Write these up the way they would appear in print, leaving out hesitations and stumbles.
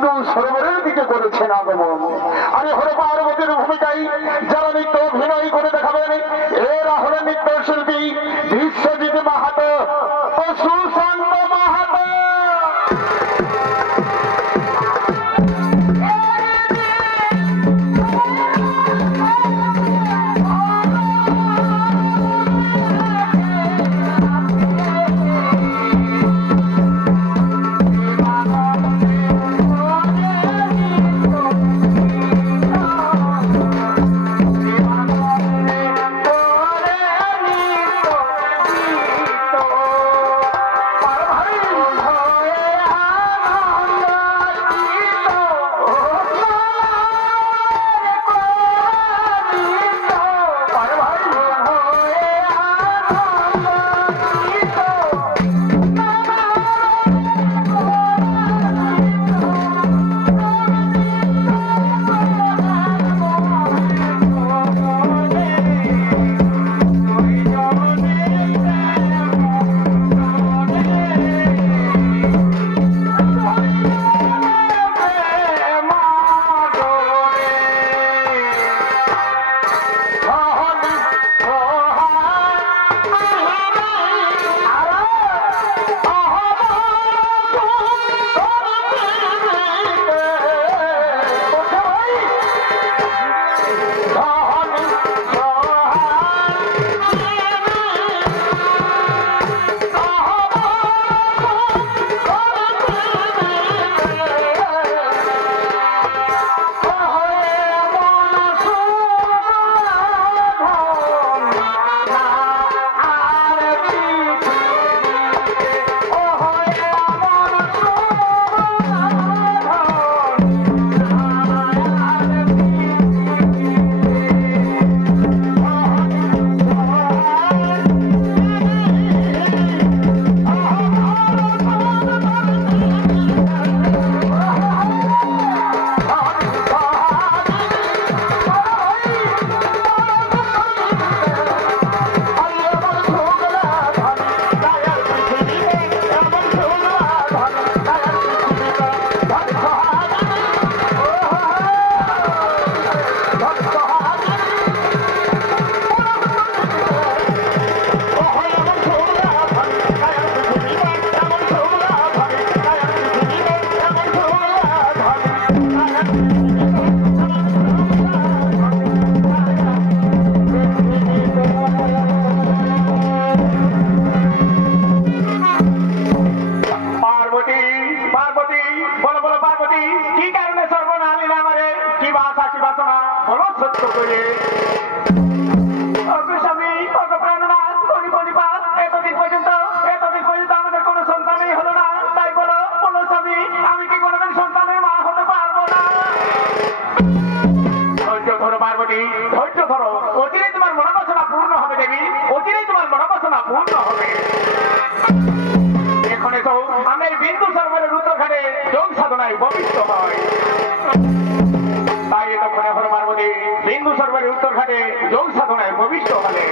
বিন্দু সরোবরের দিকে করেছেন আগমন। আরে হরে পার্বতীর ভূমিকায় যারা নৃত্য অভিনয় করে দেখাবেন এরা হলেন নৃত্য শিল্পী বিশ্বজিৎ মাহাতো ও সুশান্ত মাহাতো। বিন্দু সরোবরের উত্তর ঘাটে যোগ সাধনায় প্রবিষ্ট হলে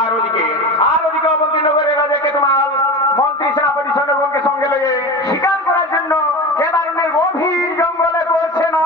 আর ওদিকে অবন্তীনগরের রাজা কেতমাল মন্ত্রী সেনাপতি সৈন্যগণকে সঙ্গে লেগে শিকার করার জন্য কেদারনের গভীর জঙ্গলে করছে না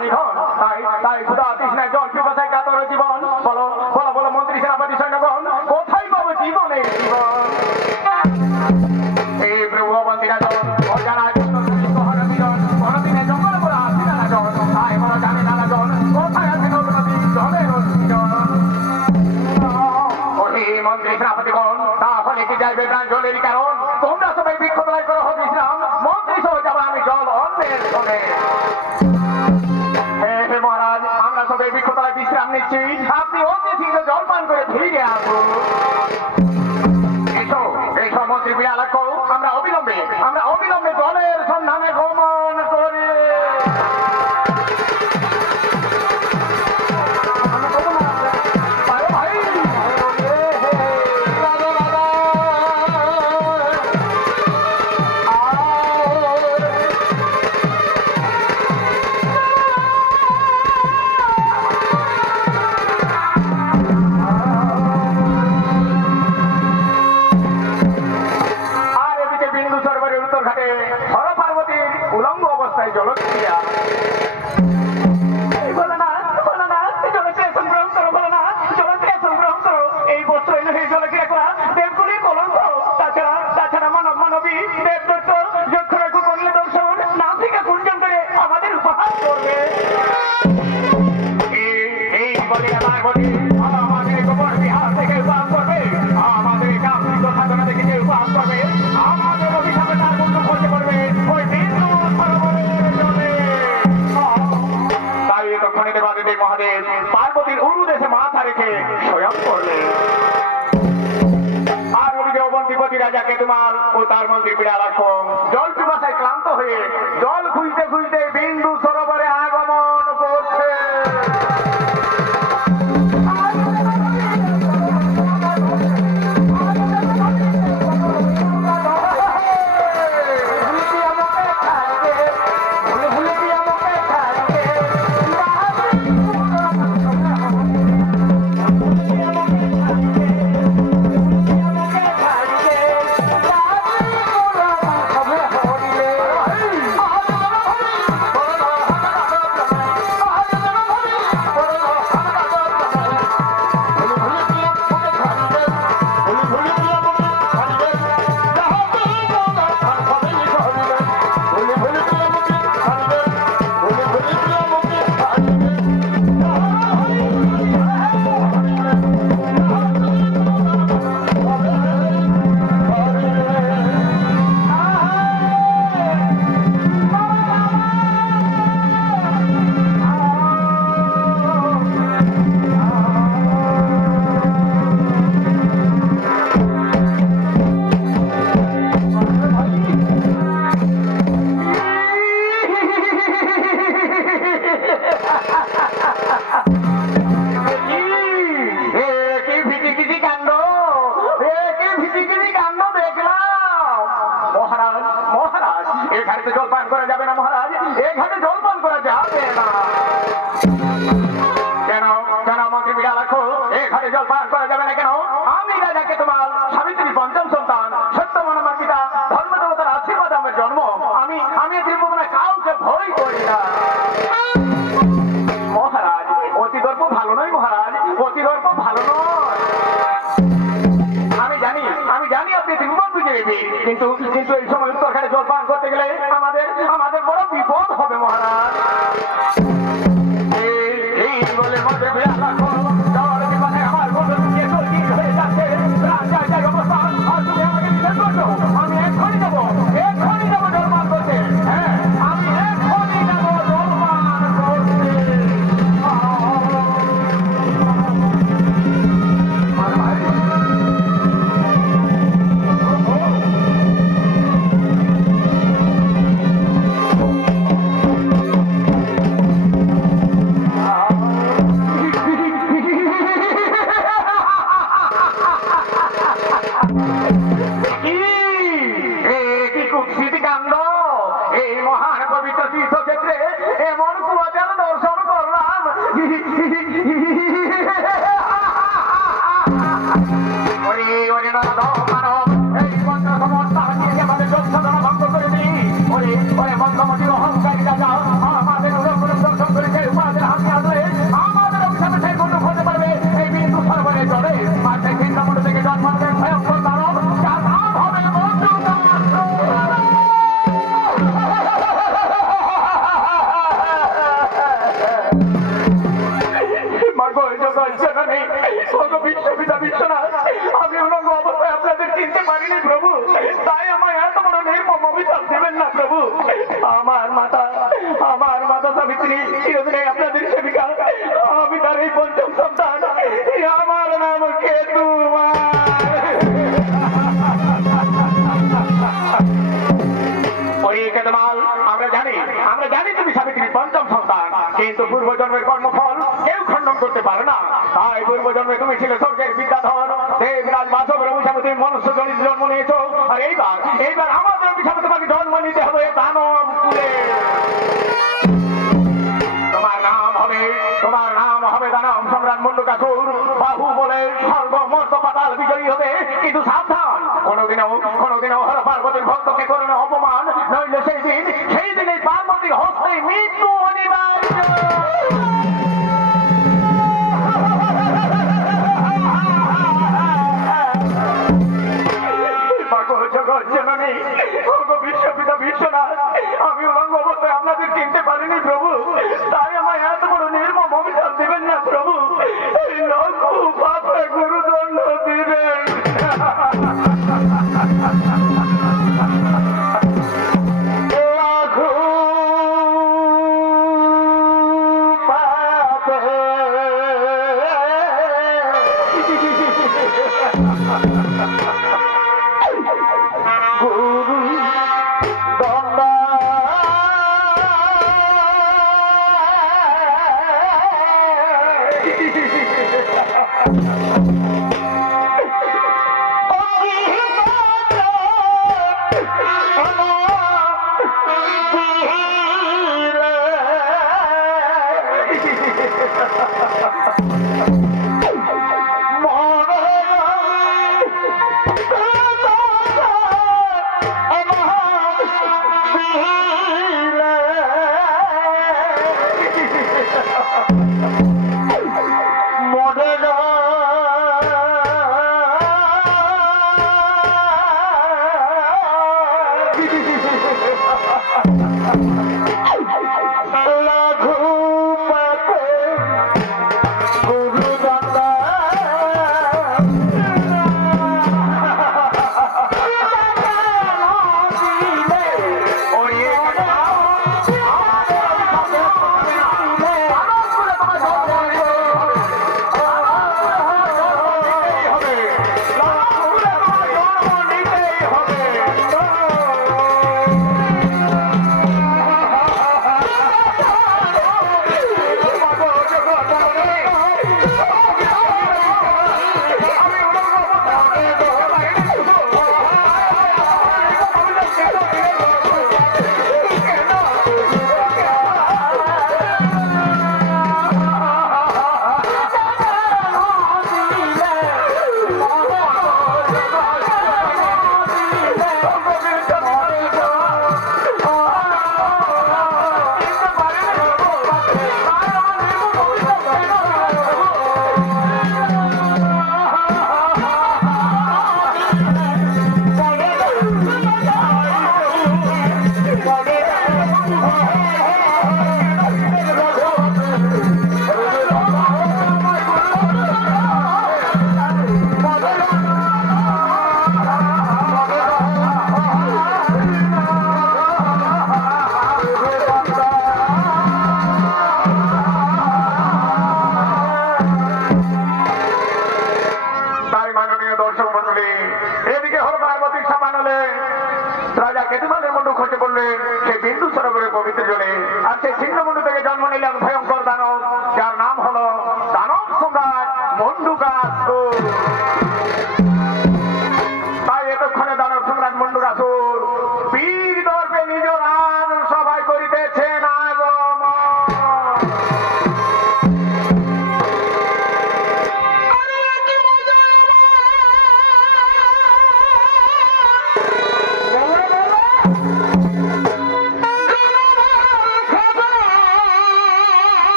প্রাণী হন। তাই ক্ষুধা তৃষ্ণায় জল পিপাসায় কাতর জীবন। বলো বলো বলো মন্ত্রী সেনাপতি সৈন্যগণ, কোথায় পাবো জীবনের জীবন? এই প্রভু বন্দিরা জন অজানা মন্ত্রী সেনাপতিগণ, তাহলে কি যাইবে প্রাণ জলের কারণ? তোমরা সবাই বৃক্ষতলায় করো হোক বিশ্রাম, মন্ত্রী সহ যাবো আমি জল অন্যের সঙ্গে। হে মহারাজ, আমরা সবাই বৃক্ষতলায় বিশ্রাম নিচ্ছি, আপনি অতি শীঘ্র জল পান করে ফিরে আসুন। এসো এসো মন্ত্রী বিড়ালাক্ষ, আমরা অবিলম্বে জলের সন্ধানে গমন করি। মহাদেব পার্বতীর উরু দেশে মাথা রেখে স্বয়ং করলে। আর ওদিকে অবন্তিপতি রাজা কেতুমাল ও তার মন্ত্রী বিড়ালাক্ষ জল পিপাসায় ক্লান্ত হয়ে জল খুঁজতে খুঁজতে বিন্দু সরোবরে আগমন করছে। জলপান করা যাবে না মহারাজ, এই ঘাটে জলপান করা যাবে না। কেন কেন মন্ত্রী বিড়ালাক্ষ, এই ঘাটে জলপান করা যাবে না কেন? আমি রাজাকে তোমার সাবিত্রী পঞ্চম সন্তান, সত্যবান আমার পিতা, ধর্মদেবতার আশীর্বাদ আমার জন্ম। আমি ত্রিভুবনে কাউকে ভয় করি না। মহারাজ অতি গর্ব ভালো নয় মহারাজ, অতি গর্ব ভালো নয়। আমি জানি আপনি ত্রিভুবন বুঝে নেবে, কিন্তু এই সময় উত্তরখানে জলপান করতে গেলে আমাদের বড় বিপদ হবে মহারাজ। এই বলে মন্ত্রী বিড়ালাক্ষ জল বিপদে আমার বন্ধু হয়ে যাচ্ছে, অবস্থা আর তুমি আমাকে নিষেধ করছো। আমি এক্ষুনি যাবো জলপান করতে। হ্যাঁ, আমি এক্ষুনি যাবো জলপান করতে। মাগো জগৎ জননী ওগো বিশ্বপিতা বিশ্বনাথ আমি উলঙ্গ অবস্থায় আপনাদের চিনতে পারিনি প্রভু তাই আমায় এত বড় নির্মম অভিশাপ দেবেন না প্রভু আমার মাতা সাবিত্রী চিরদিনে আপনাদের সেবিকা আমি তার এই পঞ্চম সন্তান আমার নাম কেতু আমরা জানি তুমি সাবিত্রীর পঞ্চম সন্তান কিন্তু পূর্বজন্মের কর্মফল কেউ খণ্ডন করতে পারে না তাই পূর্বজন্মে তুমি ছিলে স্বর্গের বিদ্যাধর দেবরাজ বাসবের অভিশাপে তুমি মনুষ্য জনিত জন্ম নিয়েছো আর এইবার আমাদের অভিশাপে তোমাকে জন্ম নিতে হবে দানব কুলে তোমার নাম হবে দানব সম্রাট মন্ডকাসুর বাহু বলে সর্বমর্ত পাতাল বিজয়ী হবে কিন্তু সাবধান কোনোদিনও হর পার্বতীর ভক্তকে করে না অপমান নইলে সেই দিন এই পার্বতীর হস্তে মৃত্যু অনিবার্য বিশ্বপিতা বিশ্বনাথ আমি উলঙ্গ অবস্থায় আপনাদের চিনতে পারিনি প্রভু তাই আমায় এত বড় নির্মম অভিশাপ দেবেন না প্রভু এই লঘু পাপে গুরুদণ্ড দিবেন লাঘু পাপে গুরুদণ্ড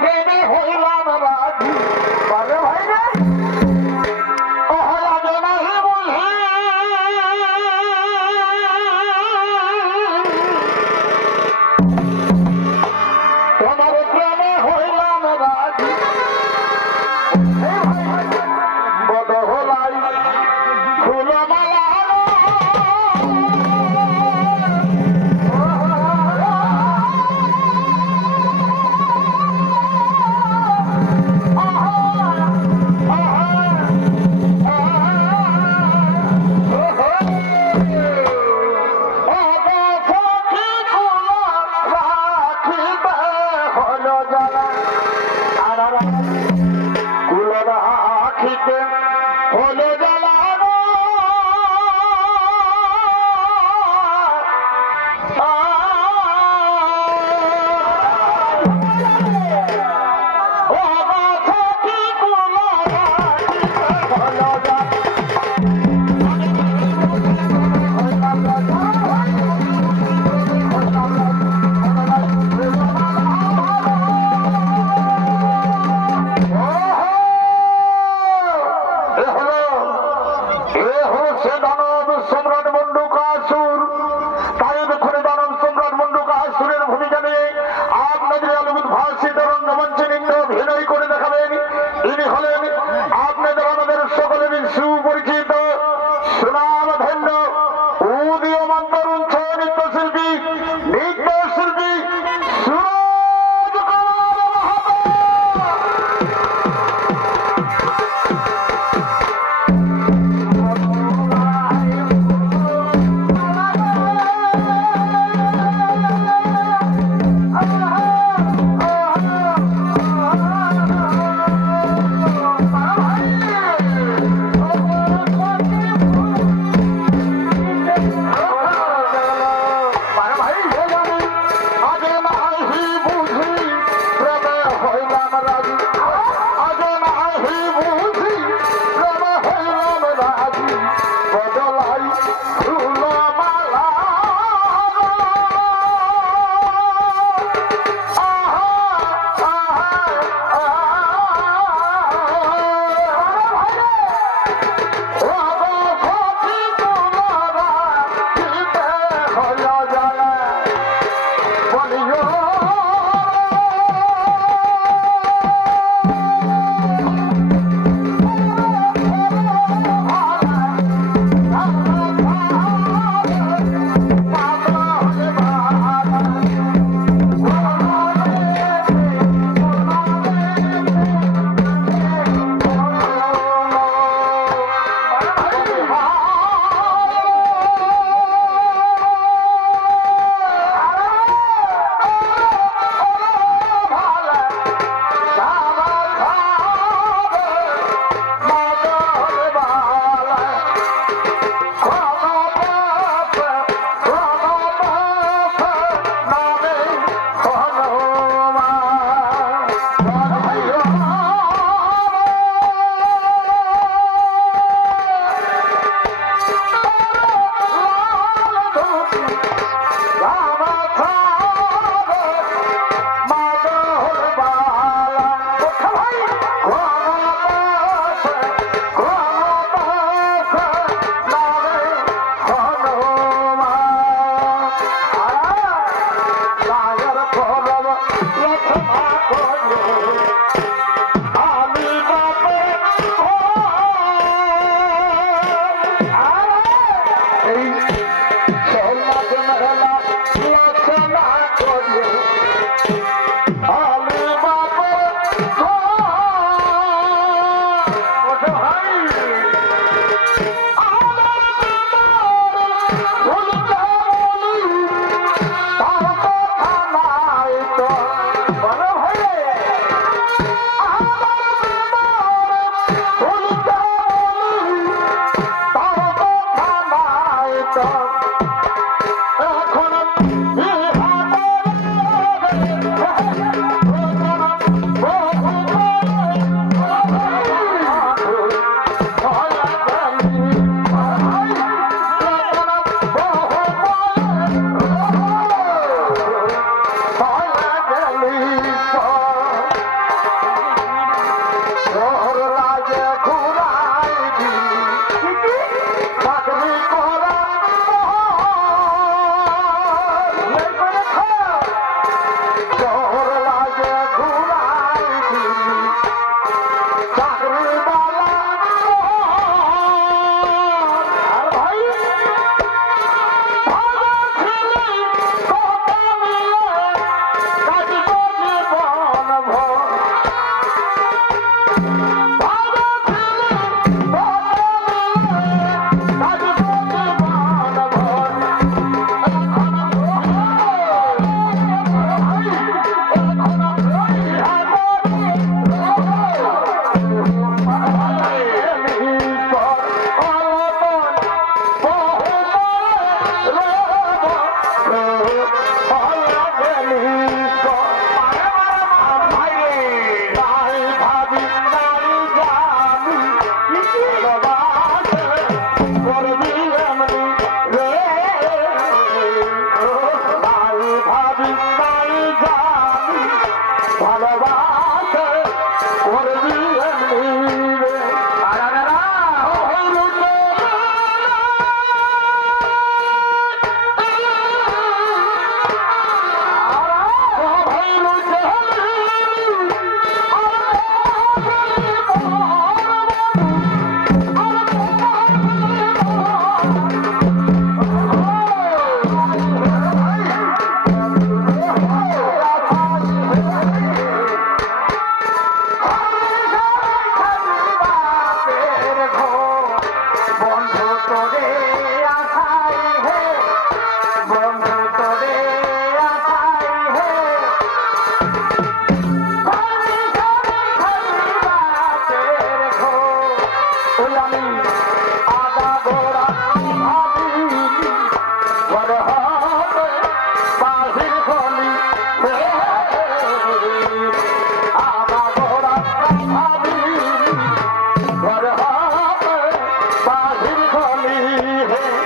প্রেমে হইলাম রাজি বারে ভাই রে অহরাজে নাহি বুঝি তোমার প্রেমে হইলাম রাজি এই ভাই ভাই বদ হলাই ফুলমালা হলো জ্বালা সম্রাট মন্ডুকাসুর তাই এক্ষণে দানব সম্রাট মন্ডুকাসুরের ভূমিকা নিয়ে আপনাদের উদ্ভাসিত রঙ্গমঞ্চে নৃত্য অভিনয় করে দেখাবেন। ইনি হলেন আপনাদের আমাদের সকলেরই সুপরিচিত সুনামধন্য উদীয়মান তরুণ ছয় নৃত্যশিল্পী সুরজ কুমার মাহাতো। घर बाहिर गली है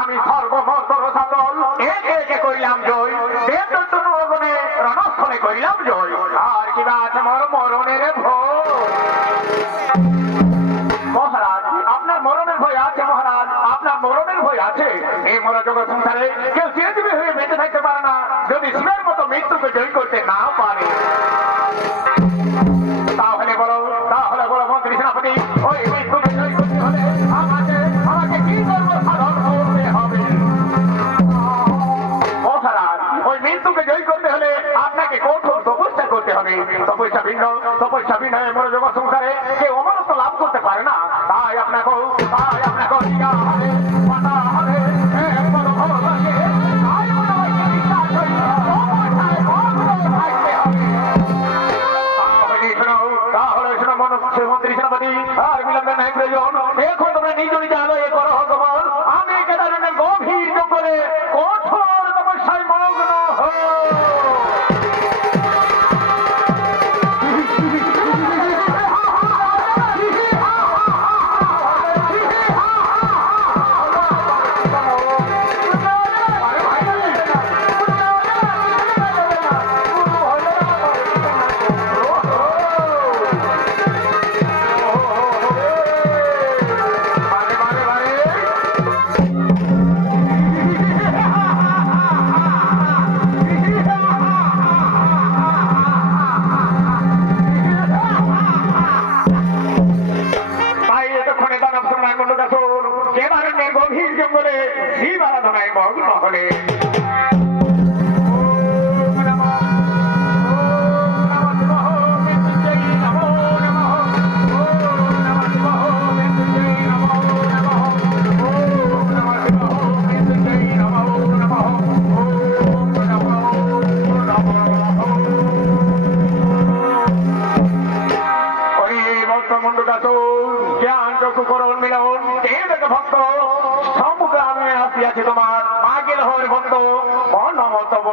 আমি সর্বমন্ত্র সাতল একে একে করিলাম জয় দেবদত্তনগণে রণস্থলে করিলাম জয় আর কিবা আছে মোর মরণের ভয় মহারাজ আপনার মরণের ভয় আছে মহারাজ আপনার মরণের ভয় আছে এই মরা জগৎ সংসারে কেউ চিরজীবী হয়ে বেঁচে থাকতে পারে না যদি শিবের মতো মৃত্যুকে জয় করতে না পারে তাহলে বলো মন্ত্রী সেনাপতি ওই মৃত্যুকে জয় করতে হলে আমাকে কি কর্ম সাধন করতে হবে মহারাজ ওই মৃত্যুকে জয় করতে হলে আপনাকে কঠোর তপস্যা করতে হবে তপস্যা ভিন্ন মরা জগৎ সংসারে কেউ অমরত্ব লাভ করতে পারে না তাই আপনাকে দিয়া হবে পাতা হবে বড় ভালো লাগে তাই মনোবাক্যে বিশ্বাস করি তপস্যায় মগ্ন থাকতে হবে তাহলে শোনো মন্ত্রী সেনাপতি আর বিলম্বে নাই প্রয়োজন এখন তোমরা নিজ নিজ আলোয় করো গমন আমি কেদারনের গভীর জঙ্গলে কঠোর তপস্যায় মগ্ন হই গভীর জঙ্গলে শিব আরাধনায় মগ্ন হলে ভক্ত সম্মুখে আমি আসিয়াছি তোমার মাগের হরে ভক্ত মনমতব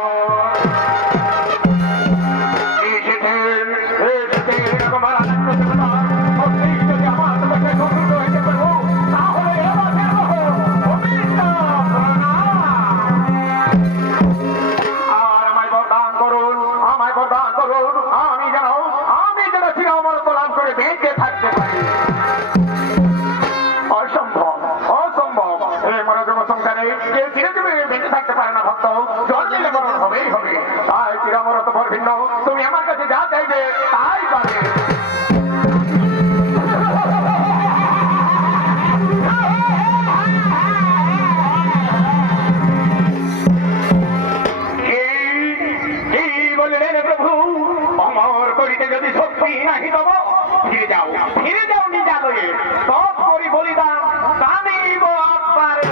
আর আমায় বরদান করুন আমি যেন চির অমরত্ব লাভ করে বেঁচে থাকতে পারি বেঁচে থাকতে পারে না ভক্ত জল দিলে মরণ হবেই হবে তাই চিরামরত ভিন্ন তুমি আমার কাছে যা চাইবে তাই পাবে বললেন প্রভু অমর করিতে যদি শক্তি নাহি তব ফিরে যাও নিজ আলোয়ে তৎ করি বলিদান জানিব পারে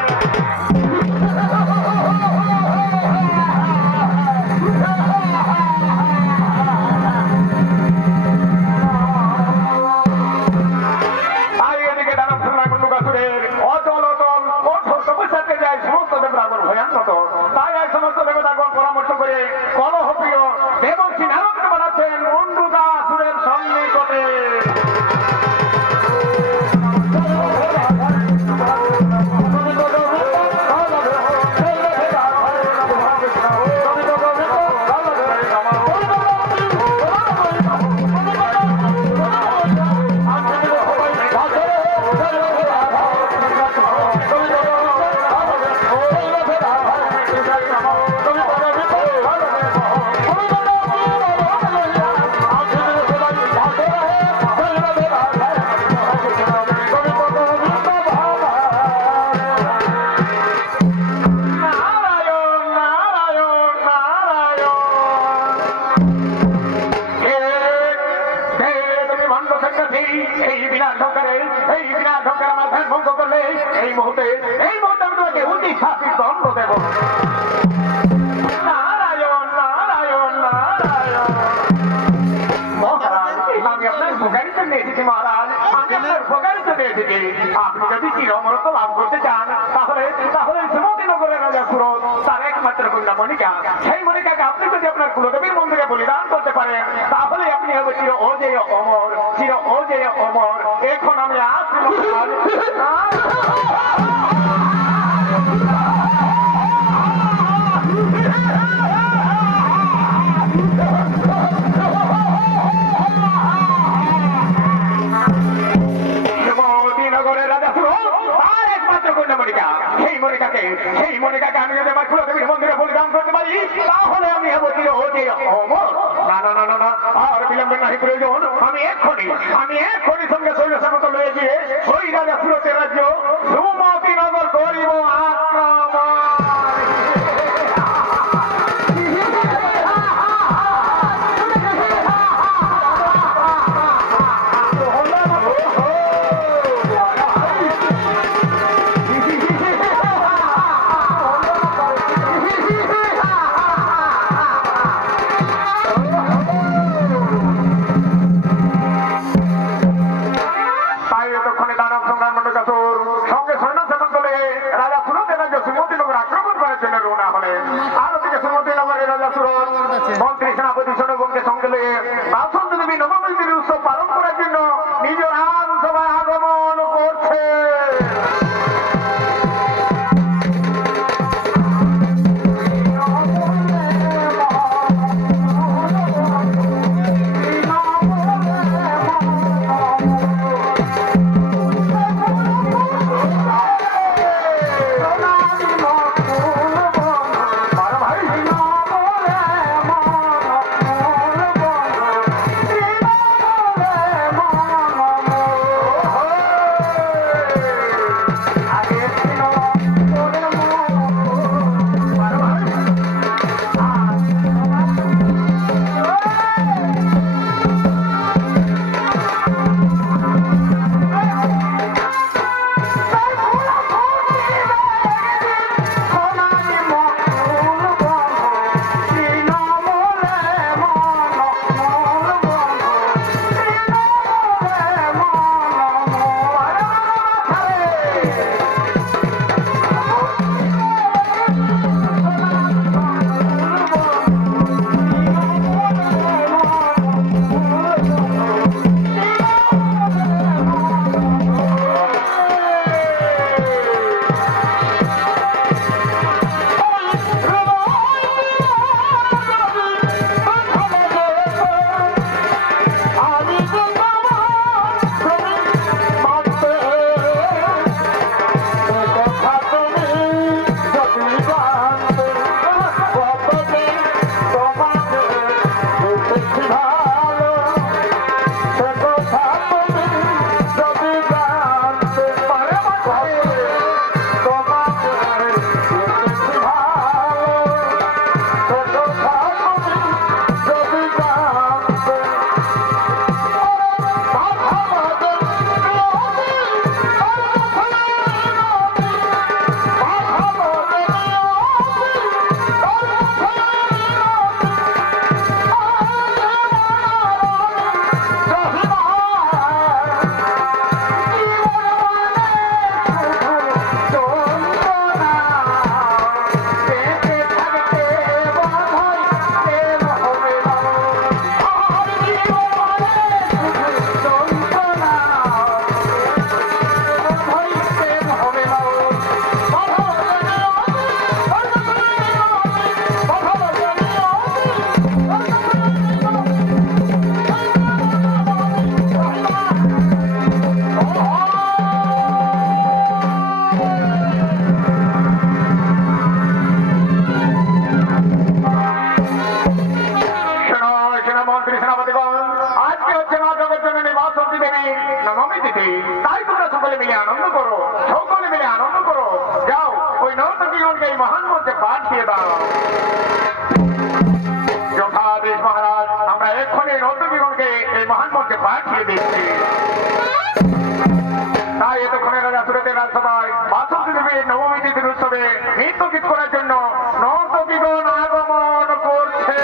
তাই এক সমস্ত দেবতাগণ পরামর্শ করে কলহপ্রিয় দেবর্ষি নারদকে বানাচ্ছেন মন্ডুকাসুরের সন্নিকটে এই মুহূর্তে আমি তোমাকে অতি শাস্তির দণ্ড দেব নারায়ণ নারায়ণ নারায়ণ মহারাজ আমি আপনার উপকারের জন্য এসেছি মহারাজ আমি আপনার উপকারের জন্য এসেছি আপনি যদি চিরমরত্ব লাভ করতে চান তাহলে শ্রীমতী নগরের রাজা সুরত তার একমাত্র কন্যা মনিকা সেই মনিকাকে আপনি যদি আপনার কুলদেবীর মন্দিরে বলিদান করতে পারেন তাহলে আপনি হবে চির অজেয় অমর এখন আমি আসছি সেই মনিকাকে আমি যদি আমার কুলদেবীর মন্দিরে বলিদান করতে পারি তাহলে আমি হবো চিরহতে অমর। না না না না না, আর বিলম্ব নাহি প্রয়োজন। আমি এক্ষুনি সঙ্গে শৈল সামন্ত লয়ে গিয়ে ওই রাজা সুরতের রাজ্য সুমতি নগর করিব আক্রমণ। তাই এতক্ষণে দানব সম্রাট মন্ডকাসুর সঙ্গে সৈন্য সামন্ত লয়ে রাজা সুরতের রাজ্য সুমতি নগর আক্রমণ করার জন্য রওনা হলেন। আর ওদিকে সুমতি নগরের রাজা সুরত মন্ত্রী সেনাপতি সৈন্যগণকে সঙ্গে লয়ে বাসন্তী দেবী নবমীর উৎসব পালন করার জন্য নিজ রাজসভায় আগমন করছে। তাই তোমরা সকলে মিলে আনন্দ করো, সকলে মিলে আনন্দ করো। যাও ওই নর্তকীগণকে এই মহান মঞ্চে পাঠ দিয়ে দাও। যথাদেশ মহারাজ, আমরা এক্ষুনি নর্তকীগণকে এই মহান মঞ্চে পাঠিয়ে দিচ্ছি। তাই এতক্ষণে রাজা সুরতের রাজসভায় বাসন্তী দেবীর নবমী তিথির উৎসবে নৃত্য গীত করার জন্য নর্তকীগণ আগমন করছে।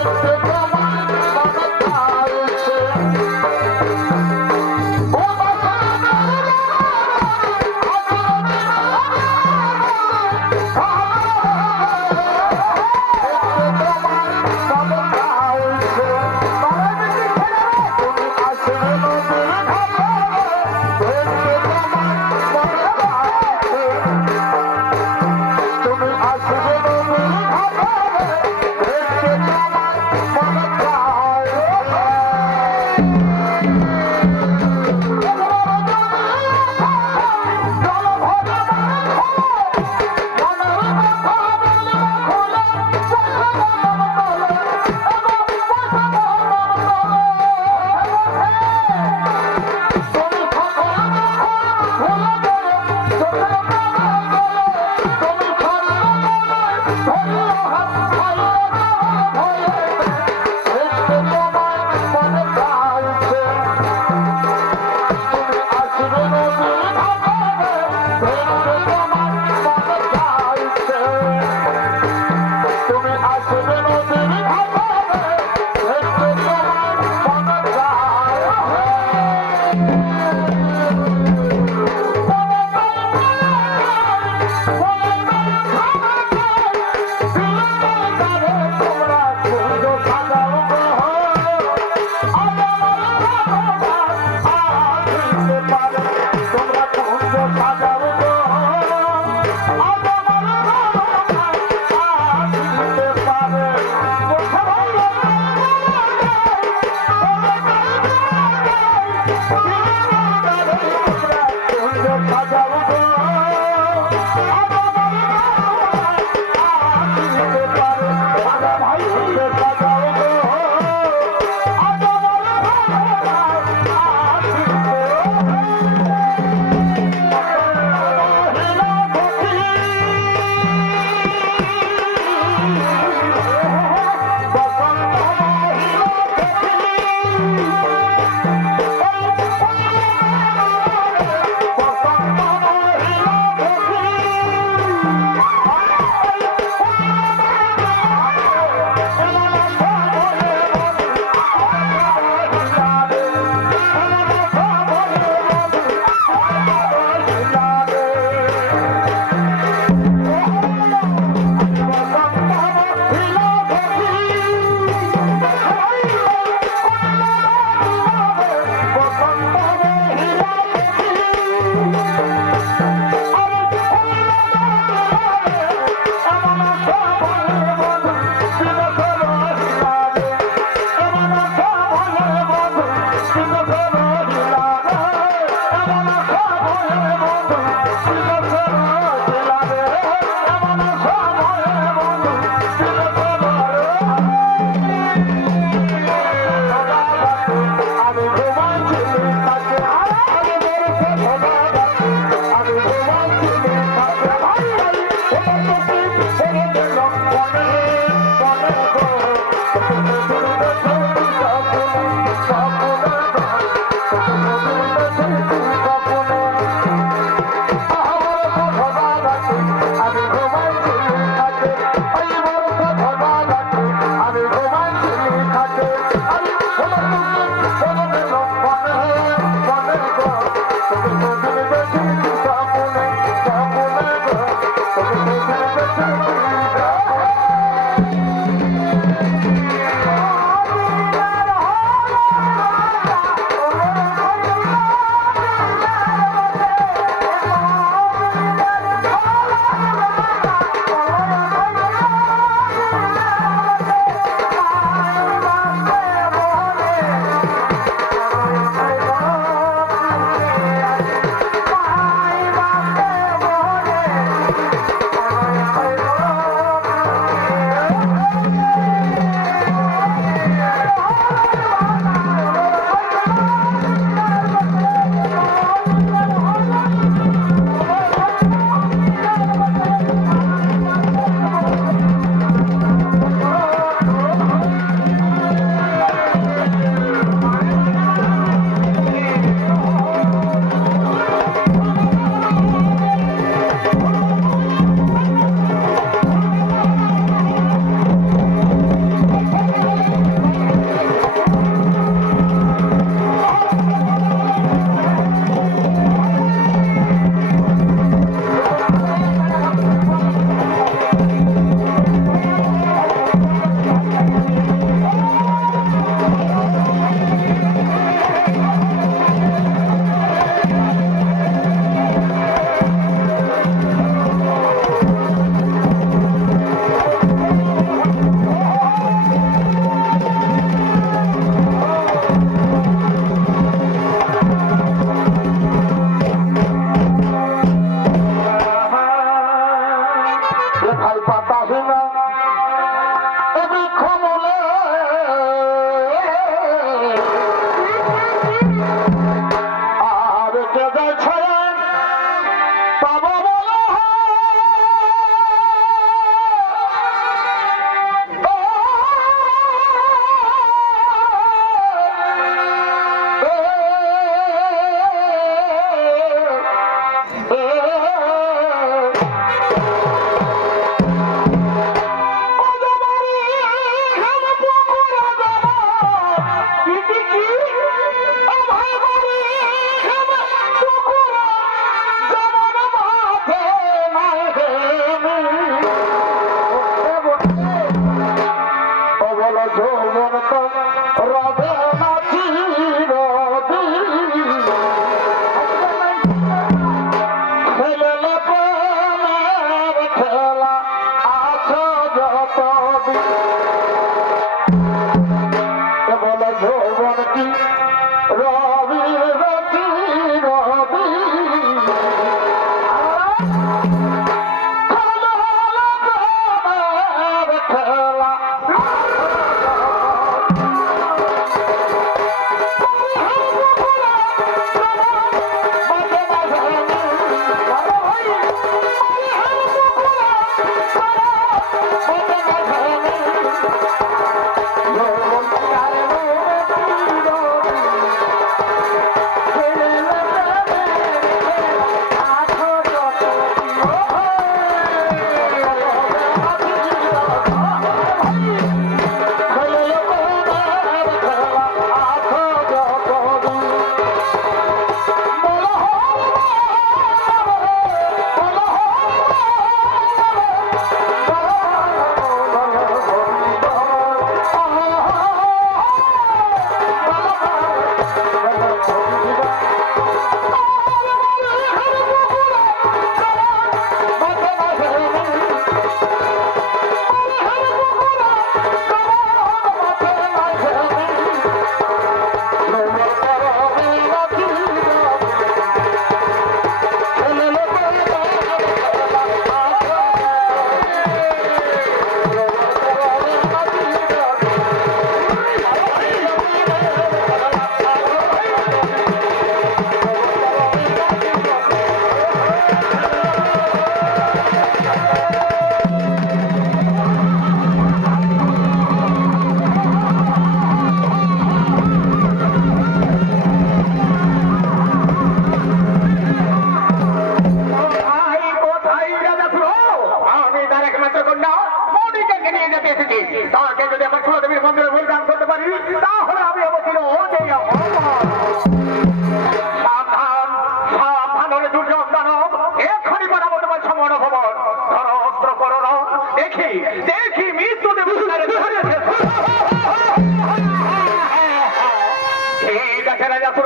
দেখতে তোমার মনে চাইছে ও তুমি আসবে নদীর ঘাটে দেখতে তোমার মনে তুমি আসবে নদীর ঘাটে দেখতে তোমার মনে চায়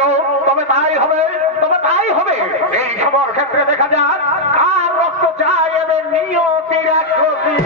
করো, তবে তাই হবে, তবে তাই হবে। এই সবার ক্ষেত্রে দেখা যাক কার রক্ত চাই এবং নিয়তির এক প্রতি।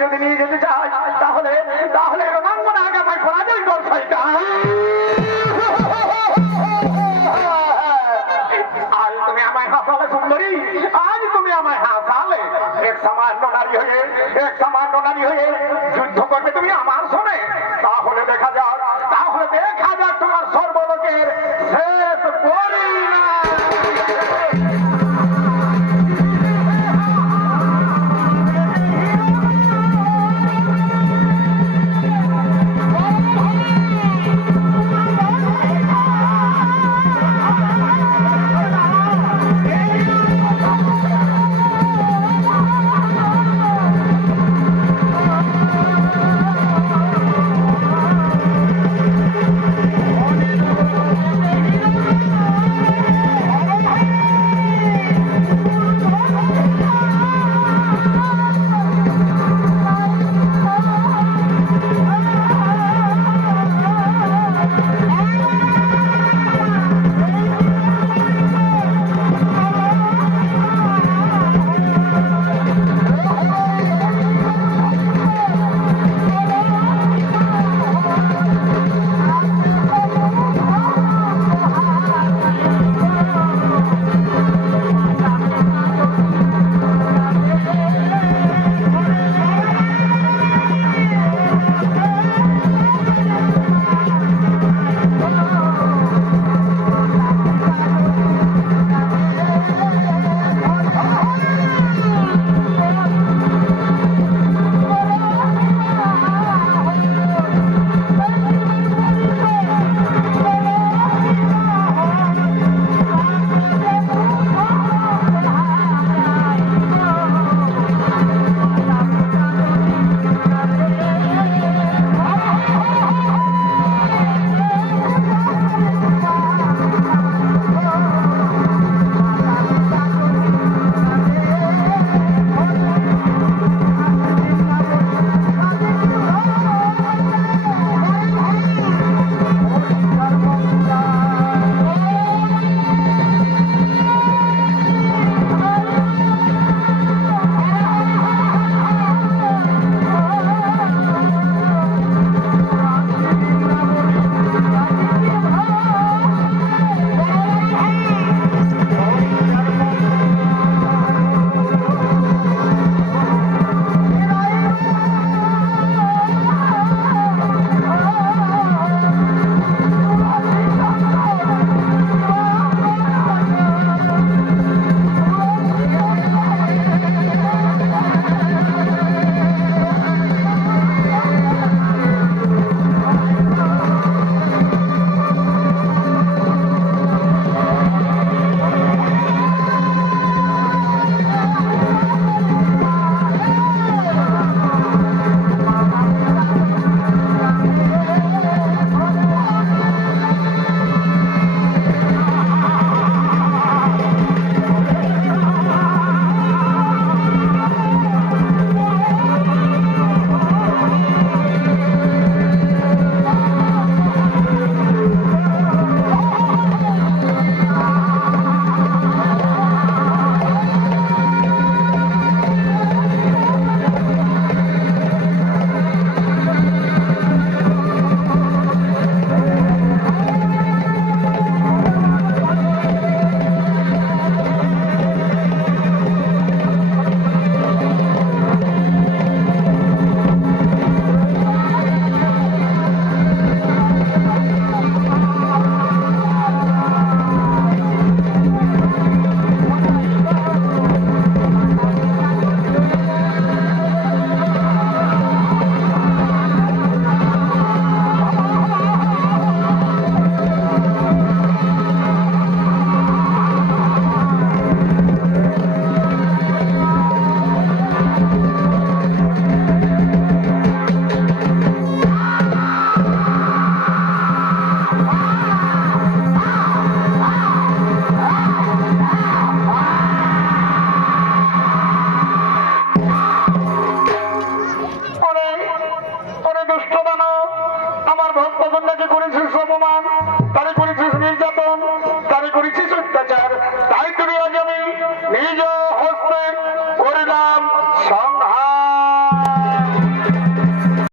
যদি নিয়ে যেতে চাই তাহলে তাহলে রণাঙ্গনা আগে ভাই পরাজয় দল সাইটা আজ তুমি আমায় হাসালে সুন্দরী, আজ তুমি আমায় হাসালে। এক সামান্য নারী হয়ে যুদ্ধ করবে তুমি আমার